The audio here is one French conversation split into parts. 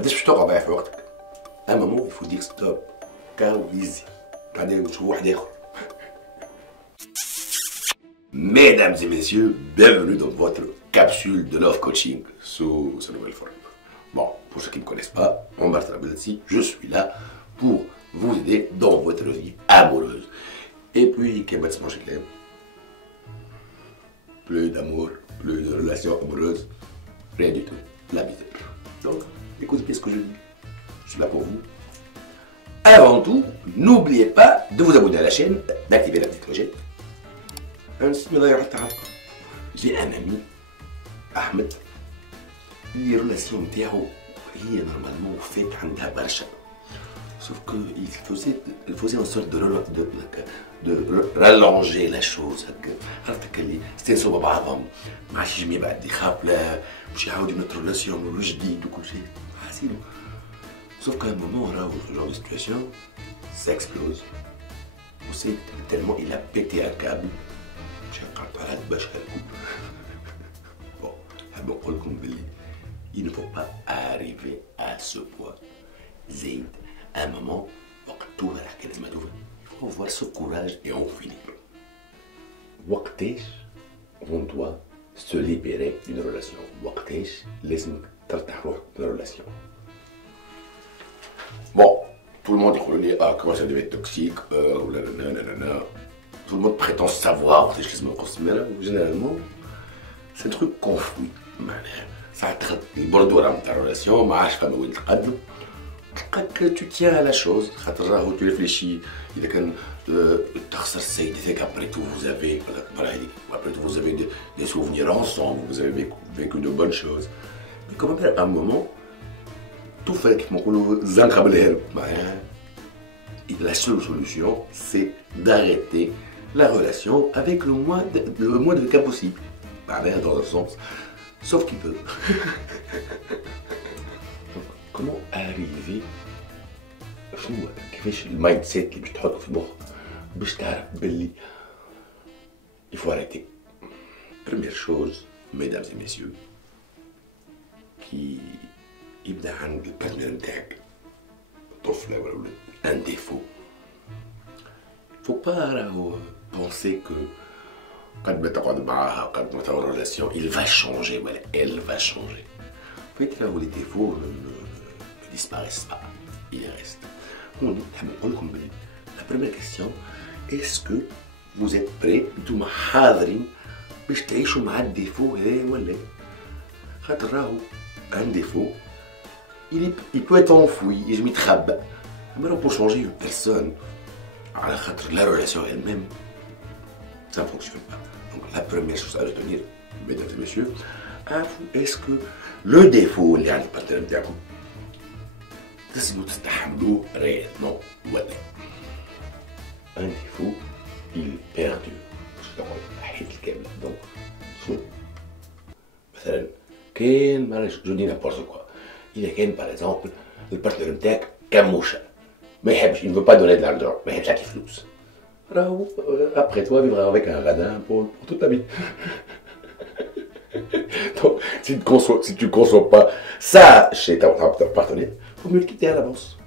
قداش باش تقعد ضايع في وقتك؟ un moment il faut dire stop كاو ايزي بعدين نشوف واحد اخر. Mesdames et messieurs, bienvenue dans votre capsule de love coaching sous sa nouvelle forme. Bon, pour ceux qui ne me connaissent pas, Omar Trabelsi, je suis là pour vous aider dans votre vie amoureuse. Et puis, plus d'amour, plus de relations amoureuses, rien du tout, la misère. Donc, écoutez bien ce que je dis, je suis là pour vous. Avant tout, n'oubliez pas de vous abonner à la chaîne, d'activer la petite clochette. J'ai un ami, Ahmed, les relations نتاعو هي نورمالمون فات عندها برشا. Sauf qu'il faisait en sorte de rallonger la chose هكا. عرفتك اللي استانسوا ببعضهم ما عادش يجم يبعد يخاف لا باش يعاود نوتر ريلاسيون من جديد وكل شيء. حاسينه. Sauf qu'à un moment, là, dans ce genre de situation, ça explose. On sait tellement il a pété un câble. Bon, il ne faut pas arriver à ce point. Zaid, à un moment, il faut avoir ce courage et en finir. On doit se libérer d'une relation. Laisse-nous d'une relation. Bon, tout le monde dit comment ça devait être toxique, tout le monde prétend savoir, généralement, c'est un truc confus. Ça traite les bordeaux dans ta relation, tu tiens à la chose, tu réfléchis, après tout vous avez des souvenirs ensemble, vous avez vécu de bonnes choses. Mais comme à un moment, tout fait la seule solution, c'est d'arrêter la relation avec le moins de cas possible. Dans un sens, sauf qu'il peut. Comment arriver كيفاش المايند سيت اللي باش تحطه في مخك باش تعرف باللي il faut arrêter. Première chose, mesdames et messieurs, qui يبدا عند البارتنر نتاعك طفله ولا ولد un défaut. Faut pas penser que قد ما تقعد معاها قد ما تعمل relation il va changer ولا elle va changer. En fait là où les défauts ne disparaissent pas, ils restent. La première question, est-ce que vous êtes prêts انتوما حاضرين باش تعيشوا مع الديفو هذا ولا؟ خاطر راهو un défaut il peut être enfoui, il يتخبى. Mais pour changer une personne, la relation elle-même, ça ne fonctionne pas. Donc la première chose à retenir, mesdames et messieurs, est-ce que le défaut اللي عند البارتنر نتاعكم تقدروا تستحملوه réellement ولا؟ Un défaut, il perdure. حيت الكاملة. Donc شنو؟ مثلا كاين معليش جو دي نابورت كوا. إذا كان باغ اكزومبل البارتنر نتاعك كموشة ما يحبش il ne veut pas donner de l'argent ما يحبش يعطي فلوس راهو après toi vivra avec un radin pour toute ta vie. Donc si tu conçois pas ça chez ton partenaire, faut mieux le quitter à l'avance.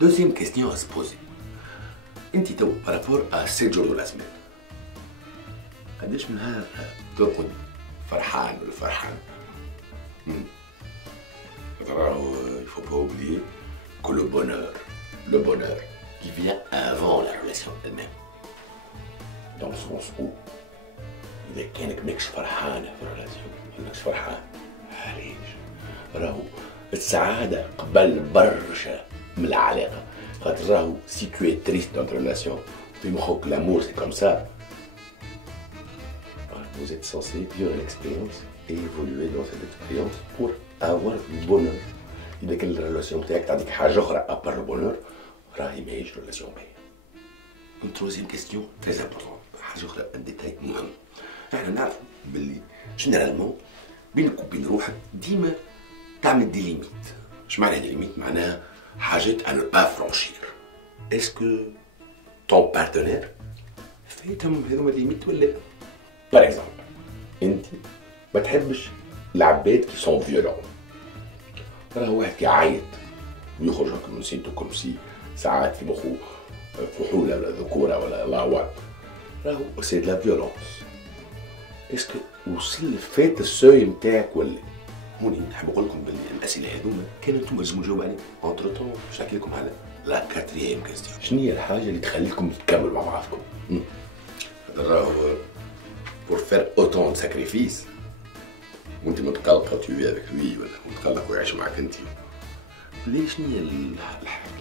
Deuxième question à se poser, par rapport à 7 jours de la semaine, قداش من نهار ترقد فرحان ولا فرحان؟ Il faut pas oublier que le bonheur qui vient avant la relation elle-même. Dans le sens où إذا كانك ماكش فرحان في الريلاسيون ماكش فرحان علاش؟ راهو السعادة قبل برشا من العلاقة. خاطر راهو si tu es triste dans ta relation في مخك l'amour c'est comme ça. Vous êtes censé vivre l'expérience et évoluer dans cette expérience pour avoir le bonheur. إذا كان الريلاسيون نتاعك تعطيك حاجة أخرى أبار البونور راهي ماهيش ريلاسيون باهية. Une troisième question très importante، حاجة أخرى un détail مهم. احنا نعرف باللي جينيرالمون بينك وبين روحك ديما تعمل دي ليميت. اش معناها دي ليميت؟ معناها حاجات à ne pas franchir. Est-ce que ton partenaire فايتهم هذوما ليميت ولا؟ Par exemple، أنت ما تحبش العباد qui sont violents. راه واحد كيعيط ويخرج هكا من سيتو كوم سي ساعات في مخو فحولة ولا ذكورة ولا الله أعلم. راهو سي دو لا فيولونس. اسكو وصل فات السوي نتاعك ولا؟ هوني نحب نقول لكم باللي الاسئله هذوما كانوا انتم لازم تجاوبوا عليهم. اونتر طون باش نحكي لكم على لا كاتريام كاستيون. شنو هي الحاجه اللي تخليكم تكملوا مع بعضكم؟ هذا راهو بور فير اوتون ساكريفيس وانت متقلقه تشوفي افيك لوي ولا متقلق ويعيش معك انت. ليش شنو هي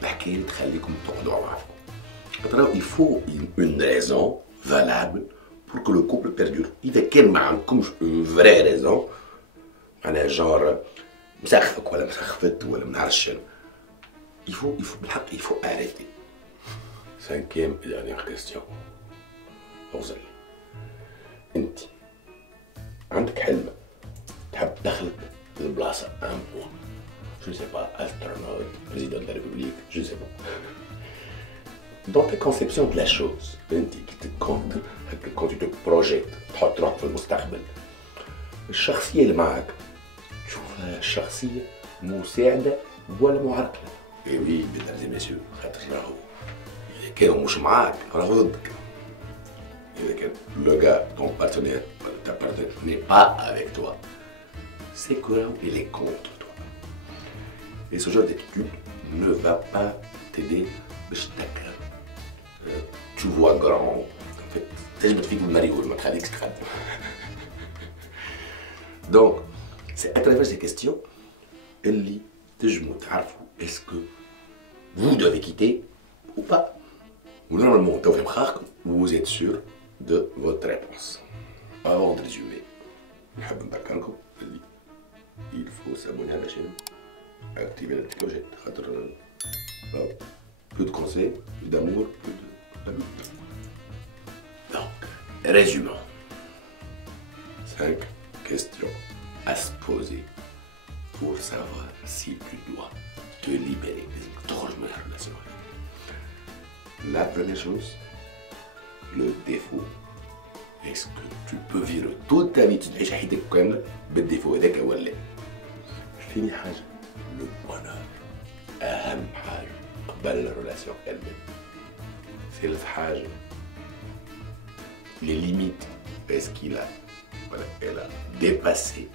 الحكايه اللي تخليكم تقعدوا مع بعضكم؟ راهو يفو اون ريزون فالابل pour que le couple perdure. إذا كان ما عندكمش une vraie raison معناها جار مسخفك ولا مسخفت ولا منعرفش شنو. يفو بالحق يفو arrêter. Cinquième et dernière question. أوزل أنت عندك حلم تحب تدخلك للبلاصة ان بوان. Je ne sais pas, astronaute, président de la République, je ne sais pas. Dans ta conception de la chose, quand tu te projettes تحط روحك في المستقبل، الشخصية اللي معك تشوفها شخصية مساعدة ولا معرقلة؟ اي وي mesdames et messieurs، خاطر راهو إذا كانوا مش معاك راهو ضدك. إذا كان لو غا ton partenaire ولا ta partenaire n'est pas avec toi، c'est que راهو il est contre toi. Et ce genre d'attitude ne va pas t'aider باش تكره. Tu vois grand. En fait, تجبد فيك بالمريول ما تخليكش تخدم. Donc, c'est à travers ces questions اللي تجموا تعرفوا est-ce que vous devez quitter ou pas. Ou normalement, تو في مخاخكم vous êtes sûr de votre réponse. Avant de résumer, نحب نذكركم اللي il faut s'abonner à la chaîne, activer la petite clochette خاطر plus de conseils, plus d'amour, plus de... Donc, résumons. 5 questions à se poser pour savoir si tu dois te libérer de la relation. La première chose, le défaut. Est-ce que tu peux vivre toute ta vie تعيش حياتك كاملة بالديفو هذاك ولا؟ ثاني حاجة، le bonheur. أهم حاجة قبل الريلاسيون elle-même. ثالث حاجة les limites. Est-ce qu'il a voilà, elle a dépassé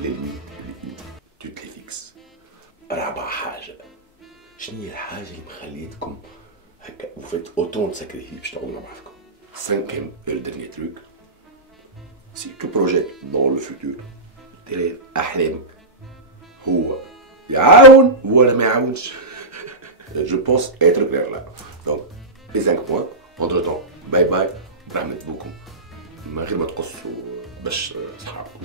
les limites. Tu te les fixes. رابع حاجة شنو هي الحاجة اللي مخليتكم هكا وفات اوتون de sacrifices باش تقعدوا مع بعضكم. Cinquième et le dernier truc, si tu projettes dans le futur tes أحلامك هو يعاون ولا ما يعاونش. Je pense être clair là. Donc les 5 points. Entre temps, bye bye. برحمة بوكم من غير ما تقصوا باش صحابكم.